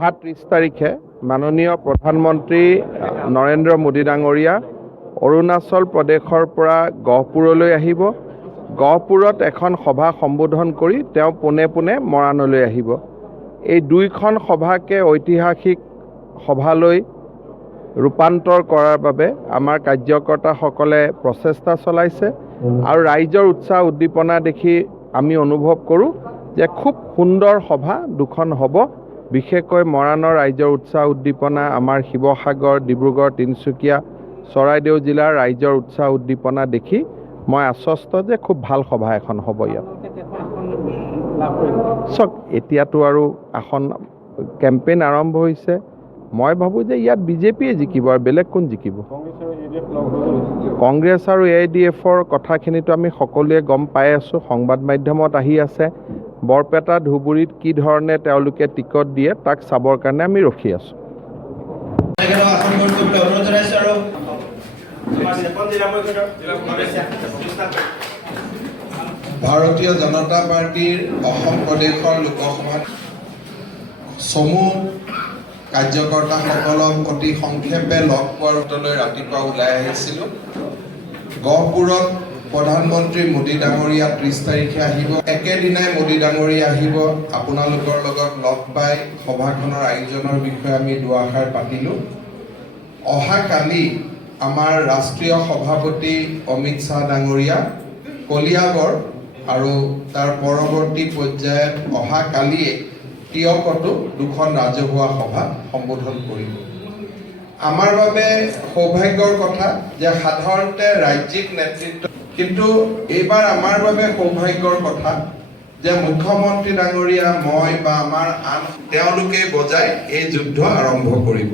অহা 30 তাৰিখে মাননীয় প্ৰধানমন্ত্ৰী নৰেন্দ্ৰ মোদী ডাঙৰীয়া অৰুণাচল প্ৰদেশৰ পৰা গহপুৰলৈ আহিব। গহপুৰত এখন সভা সম্বোধন কৰি তেওঁ পোনে পোনে মৰাণলৈ আহিব। এই দুইখন সভাকে ঐতিহাসিক সভালৈ ৰূপান্তৰ কৰাৰ বাবে আমাৰ কাৰ্যকৰ্তাসকলে প্ৰচেষ্টা চলাইছে আৰু ৰাইজৰ উৎসাহ উদ্দীপনা দেখি আমি অনুভৱ কৰোঁ যে খুব সুন্দৰ সভা দুখন হ'ব। বিশেষকৈ মৰাণৰ ৰাইজৰ উৎসাহ উদ্দীপনা, আমাৰ শিৱসাগৰ, ডিব্ৰুগড়, তিনিচুকীয়া, চৰাইদেউ জিলাৰ ৰাইজৰ উৎসাহ উদ্দীপনা দেখি মই আশ্বস্ত যে খুব ভাল সভা এখন হ'ব ইয়াত। চাওক, এতিয়াতো আৰু আসন কেম্পেইন আৰম্ভ হৈছে। মই ভাবোঁ যে ইয়াত বিজেপিয়ে জিকিব আৰু বেলেগ কোন জিকিব। কংগ্ৰেছ আৰু AIDFৰ কথাখিনিতো আমি সকলোৱে গম পাই আছোঁ, সংবাদ মাধ্যমত আহি আছে। বৰপেটা, ধুবুৰীত কি ধৰণে তেওঁলোকে টিকট দিয়ে তাক চাবৰ কাৰণে আমি ৰখি আছোঁ। ভাৰতীয় জনতা পাৰ্টীৰ অসম প্ৰদেশৰ লোকসভাত চমু কাৰ্যকৰ্তাসকলক অতি সংক্ষেপে লগ পোৱালৈ ৰাতিপুৱা ওলাই আহিছিলোঁ। গহপুৰত প্ৰধানমন্ত্ৰী মোদী ডাঙৰীয়া 30 তাৰিখে আহিব। একেদিনাই মোদী ডাঙৰীয়া আহিব। আপোনালোকৰ লগত লগ পাই সভাখনৰ আয়োজনৰ বিষয়ে আমি দুআষাৰ পাতিলোঁ। অহাকালি আমাৰ ৰাষ্ট্ৰীয় সভাপতি অমিত শ্বাহ ডাঙৰীয়া কলিয়াবৰ আৰু তাৰ পৰৱৰ্তী পৰ্যায়ত অহাকালিয়ে টিয়কতো দুখন ৰাজহুৱা সভা সম্বোধন কৰিব। আমাৰ বাবে সৌভাগ্যৰ কথা যে সাধাৰণতে ৰাজ্যিক নেতৃত্ব, কিন্তু এইবাৰ আমাৰ বাবে সৌভাগ্যৰ কথা যে মুখ্যমন্ত্ৰী ডাঙৰীয়া, মই বা আমাৰ আন তেওঁলোকে বজাই এই যুদ্ধ আৰম্ভ কৰিব।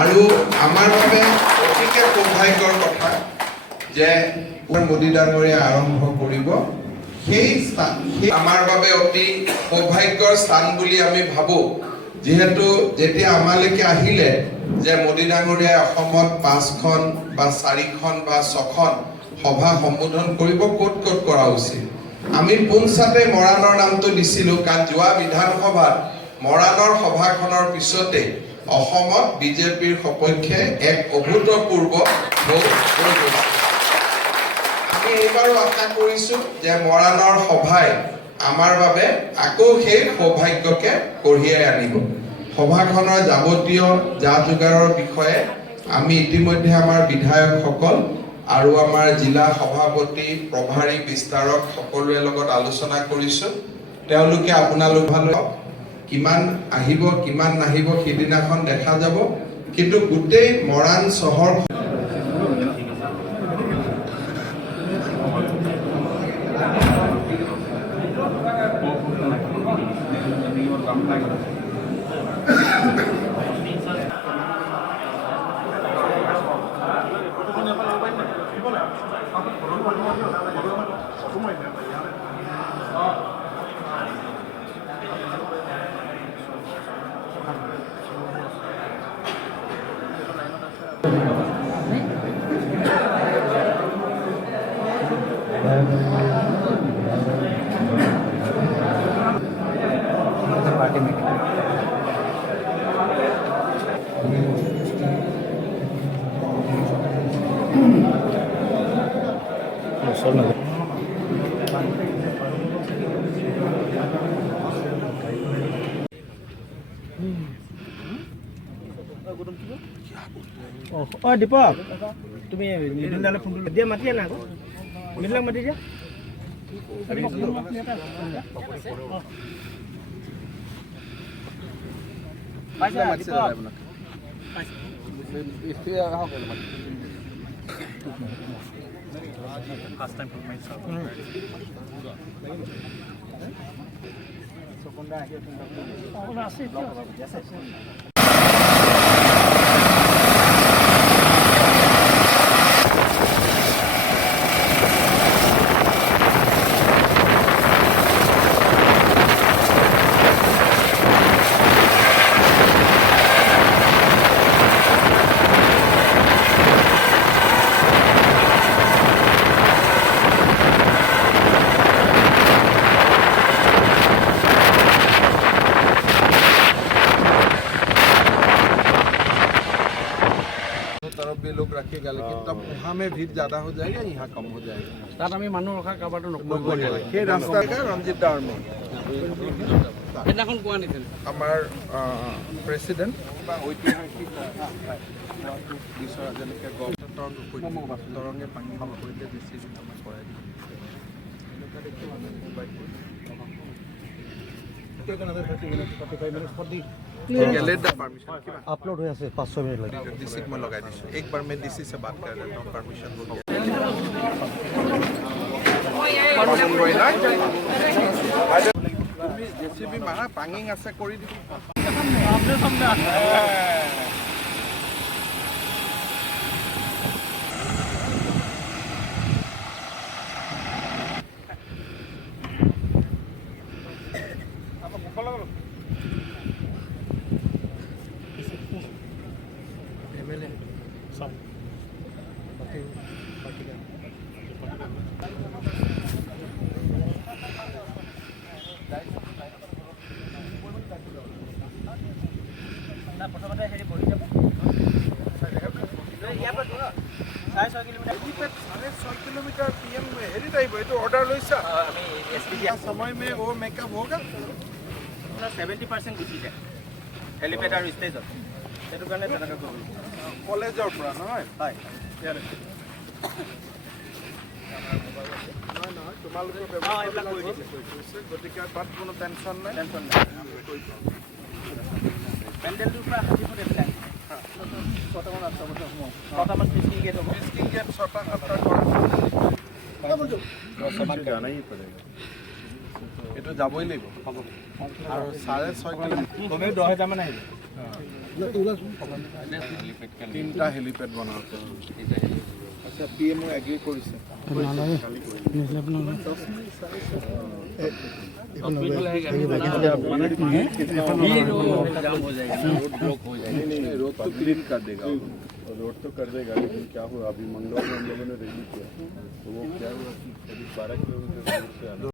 আৰু আমাৰ বাবে অতিকে সৌভাগ্যৰ কথা যে মোদী ডাঙৰীয়া আৰম্ভ কৰিব। সেই স্থান আমাৰ বাবে অতি সৌভাগ্যৰ স্থান বুলি আমি ভাবোঁ, যিহেতু যেতিয়া আমালৈকে আহিলে যে মোদী ডাঙৰীয়াই অসমত 5খন বা 4খন বা 6খন সভা সম্বোধন কৰিব, ক'ত ক'ত কৰা উচিত। আমি পোনছাতে মৰাণৰ নামটো দিছিলোঁ, কাৰণ যোৱা বিধানসভাত মৰাণৰ সভাখনৰ পিছতে অসমত বিজেপিৰ সপক্ষে এক অভূতপূৰ্ব ভোট হৈ গৈছে। আমি এইবাৰো আশা কৰিছোঁ যে মৰাণৰ সভাই আমাৰ বাবে আকৌ সেই সৌভাগ্যকে কঢ়িয়াই আনিব। সভাখনৰ যাৱতীয় যা যোগাৰৰ বিষয়ে আমি ইতিমধ্যে আমাৰ বিধায়কসকল আৰু আমাৰ জিলা সভাপতি, প্ৰভাৰী, বিস্তাৰক সকলোৰে লগত আলোচনা কৰিছোঁ। তেওঁলোকে আপোনালোকলৈ কিমান আহিব কিমান নাহিব সিদিনাখন দেখা যাব, কিন্তু গোটেই মৰাণ চহৰ দীপক, তুমি মৃদুলদালৈ ফোন দিয়া, মাতি আনা আকৌ মৃদুলক মাতি দিয়া। तब वहाँ में भीड़ ज़्यादा हो जाएगा, यहाँ कम हो जाएगा। তাত আমি মানুহ ৰখা কাৰোবাৰটো সেই ৰাস্তাটা ৰঞ্জিত দাৰ মেইন সেইদিনাখন কোৱা নিছিল আমাৰ প্ৰেচিডেণ্ট বা ঐতিহাসিক যেনেকৈ তৰংগে পানী সৈতে বেছি আমাৰ কৰাই আপলোড হৈ আছে 5-6 মিনিট লাগে डीसी में लगा दीजिए एक बार मैं डीसी से बात कर लेता हूँ परमिशन हो गया जेसीबी मारा पांगिंग আছে কৰি দিব প্ৰথমতে হেৰি বহি যাব ইয়াৰ পৰা 6.5 কিলোমিটাৰ 6.5 किलोमीटर पीएम हेरी टाइप है तो ऑर्डर লৈছা আমি এসপি समय में वो मेकअप होगा 70% গুচি যায় হেলিপেড আৰু ষ্টেজত সেইটো কাৰণে তেনেকৈ কৰিব কলেজৰ পৰা নহয় হয় তোমালোকৰ এইবিলাক কৰি দিছে গতিকে তাত কোনো টেনশ্যন নাই টেনশ্যন নাই পেণ্ডেলটোৰ পৰা 60 ফুট এইবিলাক ছটামান ফিচিং গেট হ'ব ফিচিং গেট 6টা-7টা এইটো যাবই লাগিব আৰু 6.5 কিলোমিটাৰ কমেও 10,000 মান আহিব 3টা হেলিপেড বনাওঁতে আচ্ছা পিএমও এগ্ৰি কৰিছে रोड तो क्लीन कर देगा रोड तो कर देगा लेकिन क्या हुआ अभी मंगलवार में हम लोगों ने रैली किया तो वो क्या हुआ कि करीब 12 किलोमीटर दूर से